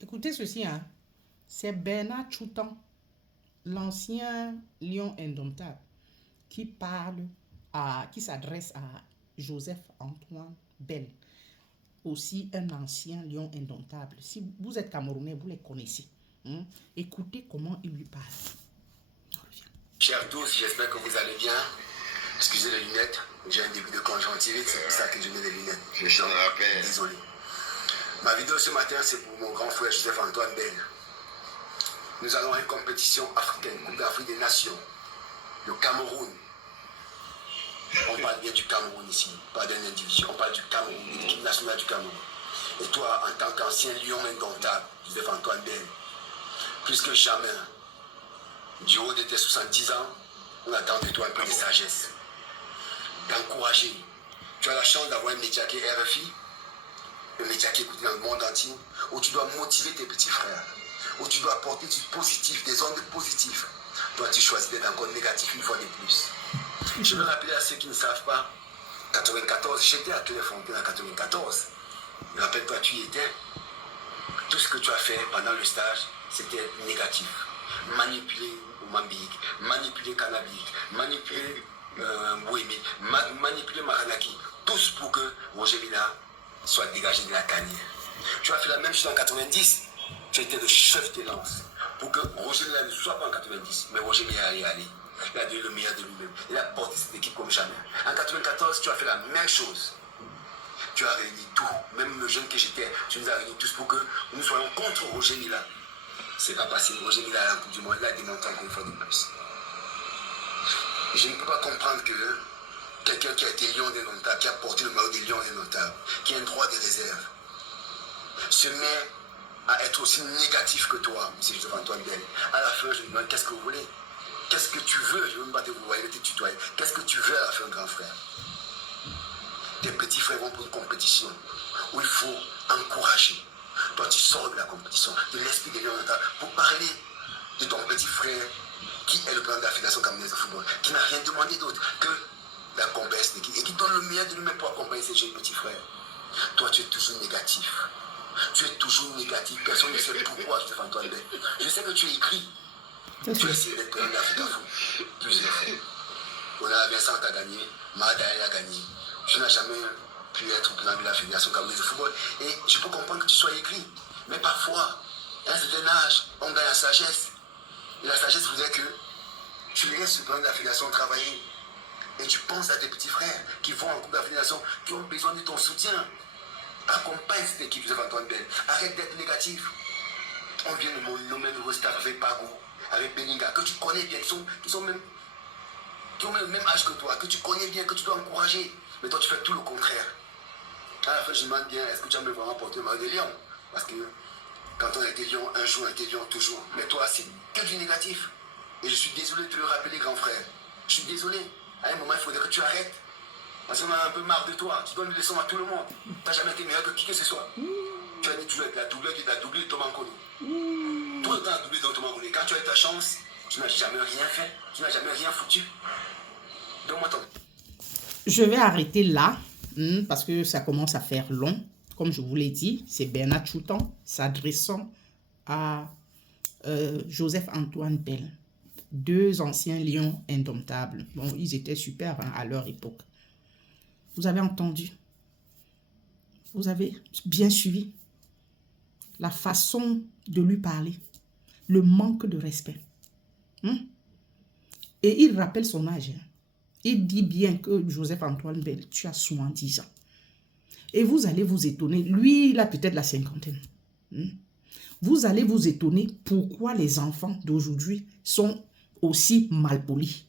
Écoutez ceci, hein. C'est Bernard Choutan, l'ancien lion indomptable, qui s'adresse à Joseph-Antoine Bell, aussi un ancien lion indomptable. Si vous êtes Camerounais, vous les connaissez. Hein? Écoutez comment il lui parle. Chers tous, j'espère que vous allez bien. Excusez les lunettes, j'ai un début de conjonctivite, c'est pour ça que je mets des lunettes. Je t'en rappelle. Désolé. Ma vidéo ce matin, c'est pour mon grand frère Joseph-Antoine Bell. Nous allons à une compétition africaine, Coupe d'Afrique des Nations, le Cameroun. On parle bien du Cameroun ici, pas d'un individu, on parle du Cameroun, de l'équipe nationale du Cameroun. Et toi, en tant qu'ancien lion indomptable, Joseph-Antoine Bell, plus que jamais, du haut de tes 70 ans, on attend de toi un peu de sagesse, d'encourager. Tu as la chance d'avoir un média qui est RFI, un média qui est écouté dans le monde entier, où tu dois motiver tes petits frères, où tu dois apporter du positif, des ondes positives. Toi, tu choisis d'être encore négatif une fois de plus. Je veux rappeler à ceux qui ne savent pas, 94, j'étais à Téléfontaine en 94. Rappelle-toi, tu y étais. Tout ce que tu as fait pendant le stage, c'était négatif. Manipuler Mambik, manipuler Kanabik, manipuler Bouémé, manipuler Maranaki, tous pour que Roger Mila soit dégagé de la tanière. Tu as fait la même chose en 90, tu étais le chef de lance pour que Roger Mila ne soit pas en 90, mais Roger Mila y est allé. Il a donné le meilleur de lui-même. Il a porté cette équipe comme jamais. En 94, tu as fait la même chose. Tu as réuni tout, même le jeune que j'étais, tu nous as réunis tous pour que nous soyons contre Roger Mila. C'est pas passé. Roger Mila à la Coupe du Monde, il a démontré encore une fois de plus. Je ne peux pas comprendre que quelqu'un qui a été lion indomptable, qui a porté le maillot des lions indomptables, qui a un droit de réserve, se met à être aussi négatif que toi, M. Joseph-Antoine Bell. À la fin, je me demande qu'est-ce que vous voulez? Qu'est-ce que tu veux? Je ne veux même pas te vous voyez, te tutoyer. Qu'est-ce que tu veux à la fin, grand frère? Tes petits frères vont pour une compétition où il faut encourager. Toi, tu sors de la compétition, de l'esprit des lions pour parler de ton petit frère qui est le président de la Fédération camerounaise de football, qui n'a rien demandé d'autre que d'accompagner cette équipe et qui donne le meilleur de lui-même pour accompagner ses jeunes petits frères. Toi, tu es toujours négatif. Tu es toujours négatif. Personne ne sait pourquoi, Joseph-Antoine Bell. Je sais que tu es écrit. Tu as essayé d'être président de l'Afrique Foot plusieurs fois. On a Vincent a gagné, Madaï a gagné. Tu n'as jamais pu être président de la Fédération camerounaise de football. Et je peux comprendre que tu sois écrit. Mais parfois, à un certain âge, on gagne la sagesse. Et la sagesse voudrait que tu laisses le président de la Fédération travailler. Et tu penses à tes petits frères qui vont en Coupe de la Fédération, qui ont besoin de ton soutien. Accompagne cette équipe, Joseph-Antoine Bell. Arrête d'être négatif. On vient de nommer le nouveau staff avec Pago, avec Beninga, que tu connais bien, qui ont le même âge que toi, que tu connais bien, que tu dois encourager. Mais toi, tu fais tout le contraire. À la fin, je me demande bien, est-ce que tu as vraiment porté le maillot des lions? Parce que quand on a été lion, un jour, on a été lion toujours. Mais toi, c'est que du négatif. Et je suis désolé de te le rappeler, grand frère. Je suis désolé. À un moment, il faudrait que tu arrêtes. Parce qu'on a un peu marre de toi. Tu donnes des leçons à tout le monde. Tu n'as jamais été meilleur que qui que ce soit. Tu as dit toujours être la doublure de Thomas Nkono. Tout le temps la doublure de Thomas Nkono. Quand tu as eu ta chance, tu n'as jamais rien fait. Tu n'as jamais rien foutu. Donne-moi ton... Je vais arrêter là, parce que ça commence à faire long. Comme je vous l'ai dit, c'est Bernard Choutan s'adressant à Joseph-Antoine Bell. Deux anciens lions indomptables. Bon, ils étaient super à leur époque. Vous avez entendu? Vous avez bien suivi la façon de lui parler, le manque de respect. Et il rappelle son âge. Il dit bien que Joseph-Antoine Bell, tu as 70 ans. Et vous allez vous étonner. Lui, il a peut-être la cinquantaine. Vous allez vous étonner pourquoi les enfants d'aujourd'hui sont aussi malpolis.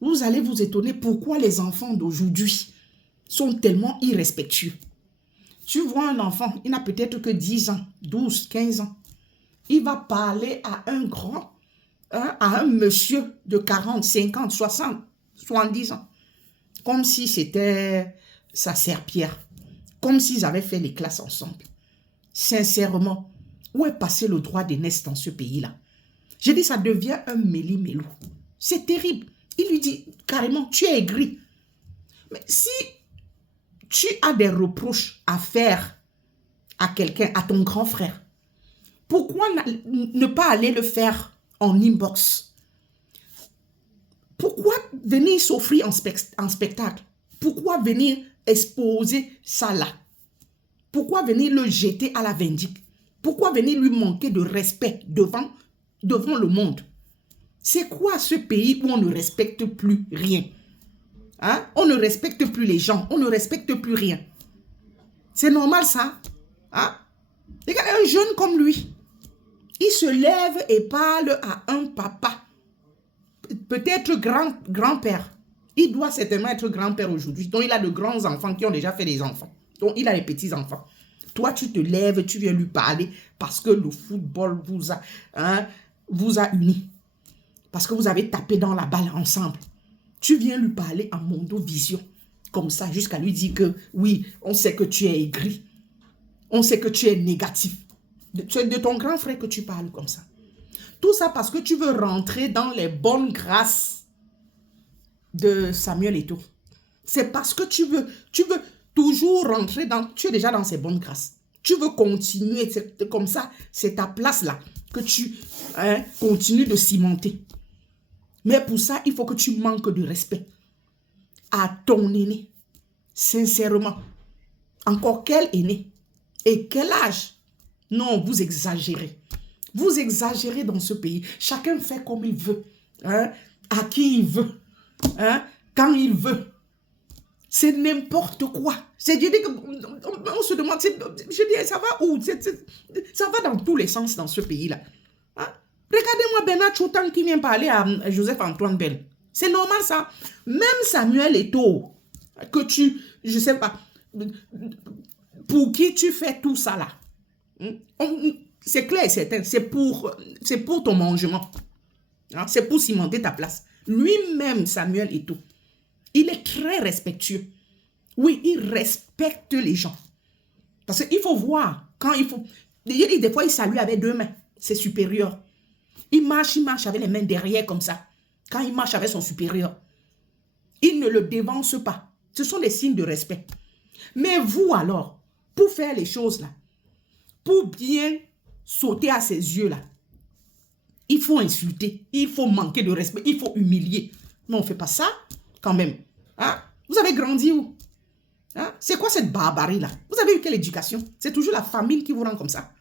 Vous allez vous étonner pourquoi les enfants d'aujourd'hui sont tellement irrespectueux. Tu vois un enfant, il n'a peut-être que 10 ans, 12, 15 ans. Il va parler à un grand, à un monsieur de 40, 50, 60, 70 ans. Comme si c'était sa serpillère. Comme s'ils avaient fait les classes ensemble. Sincèrement, où est passé le droit d'aînesse dans ce pays-là? J'ai dit, ça devient un méli-mélou. C'est terrible. Il lui dit carrément, tu es aigri. Mais si tu as des reproches à faire à quelqu'un, à ton grand frère, Pourquoi ne pas aller le faire en inbox? Pourquoi venir s'offrir en spectacle? Pourquoi venir exposer ça là? Pourquoi venir le jeter à la vindicte? Pourquoi venir lui manquer de respect devant le monde? C'est quoi ce pays où on ne respecte plus rien? Hein? On ne respecte plus les gens, on ne respecte plus rien. C'est normal ça? Hein? Regardez un jeune comme lui. Il se lève et parle à un papa. Peut-être grand-père. Il doit certainement être grand-père aujourd'hui. Donc, il a de grands enfants qui ont déjà fait des enfants. Donc, il a les petits-enfants. Toi, tu te lèves, tu viens lui parler parce que le football vous a unis. Parce que vous avez tapé dans la balle ensemble. Tu viens lui parler en mondovision. Comme ça, jusqu'à lui dire que oui, on sait que tu es aigri. On sait que tu es négatif. C'est de ton grand frère que tu parles comme ça. Tout ça parce que tu veux rentrer dans les bonnes grâces de Samuel Eto'o. C'est parce que tu veux toujours rentrer dans... Tu es déjà dans ces bonnes grâces. Tu veux continuer. Comme ça, c'est ta place là que tu continues de cimenter. Mais pour ça, il faut que tu manques de respect à ton aîné. Sincèrement. Encore quel aîné? Et quel âge? Non, vous exagérez. Vous exagérez dans ce pays. Chacun fait comme il veut. Hein? À qui il veut. Hein? Quand il veut. C'est n'importe quoi. C'est-à-dire qu'on se demande, je dis, ça va où? Ça va dans tous les sens dans ce pays-là. Hein? Regardez-moi Bernard Choutan qui vient parler à Joseph-Antoine Bell. C'est normal ça. Même Samuel Eto'o, que tu, je sais pas, pour qui tu fais tout ça là. C'est clair et certain, c'est pour ton mangement. Hein? C'est pour cimenter ta place. Lui-même, Samuel Eto'o, il est très respectueux. Oui, il respecte les gens. Parce qu'il faut voir, quand il faut... Des fois, il salue avec 2 mains, c'est supérieur. Il marche avec les mains derrière comme ça. Quand il marche avec son supérieur, il ne le dévance pas. Ce sont des signes de respect. Mais vous alors, pour faire les choses là, pour bien sauter à ses yeux là, il faut insulter, il faut manquer de respect, il faut humilier. Mais on ne fait pas ça quand même. Hein? Vous avez grandi où? Hein? C'est quoi cette barbarie là? Vous avez eu quelle éducation? C'est toujours la famine qui vous rend comme ça.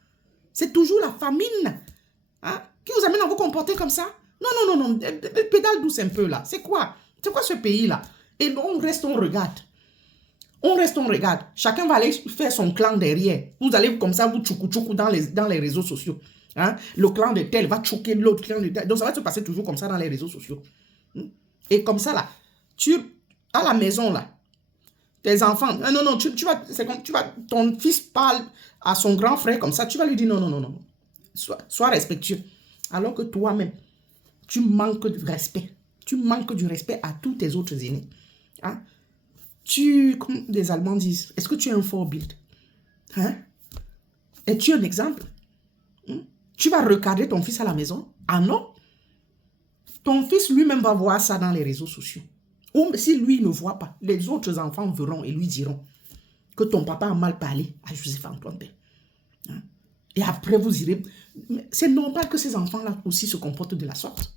C'est toujours la famine. Hein? Qui vous amène à vous comporter comme ça? Non. Pédale douce un peu là. C'est quoi? C'est quoi ce pays là? Et on reste, on regarde. On reste, on regarde. Chacun va aller faire son clan derrière. Vous allez comme ça, vous tchoukou dans les réseaux sociaux. Hein? Le clan de tel va choquer l'autre clan de tel. Donc ça va se passer toujours comme ça dans les réseaux sociaux. Et comme ça là, à la maison là, tes enfants, non, c'est comme ton fils parle à son grand frère comme ça, tu vas lui dire non. Sois respectueux. Alors que toi-même, tu manques de respect. Tu manques du respect à tous tes autres aînés. Hein? Comme les Allemands disent, est-ce que tu es un Vorbild? Hein? Es-tu un exemple? Tu vas recadrer ton fils à la maison? Ah non? Ton fils lui-même va voir ça dans les réseaux sociaux. Ou si lui ne voit pas, les autres enfants verront et lui diront que ton papa a mal parlé à Joseph-Antoine Bell. Hein? Et après, vous irez... C'est normal que ces enfants-là aussi se comportent de la sorte.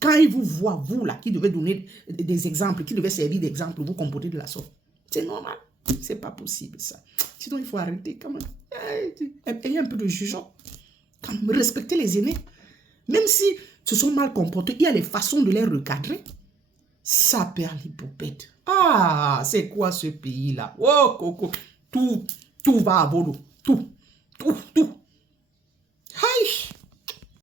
Quand ils vous voient, vous là, qui devez donner des exemples, qui devez servir d'exemple, vous comportez de la sorte. C'est normal. C'est pas possible ça. Sinon, il faut arrêter quand même. Ayez un peu de jugement. Respectez les aînés. Même si se sont mal comportés, il y a les façons de les recadrer. Ça perd l'hypopète. Ah, c'est quoi ce pays-là? Oh, coco. Tout va à boulot. Tout.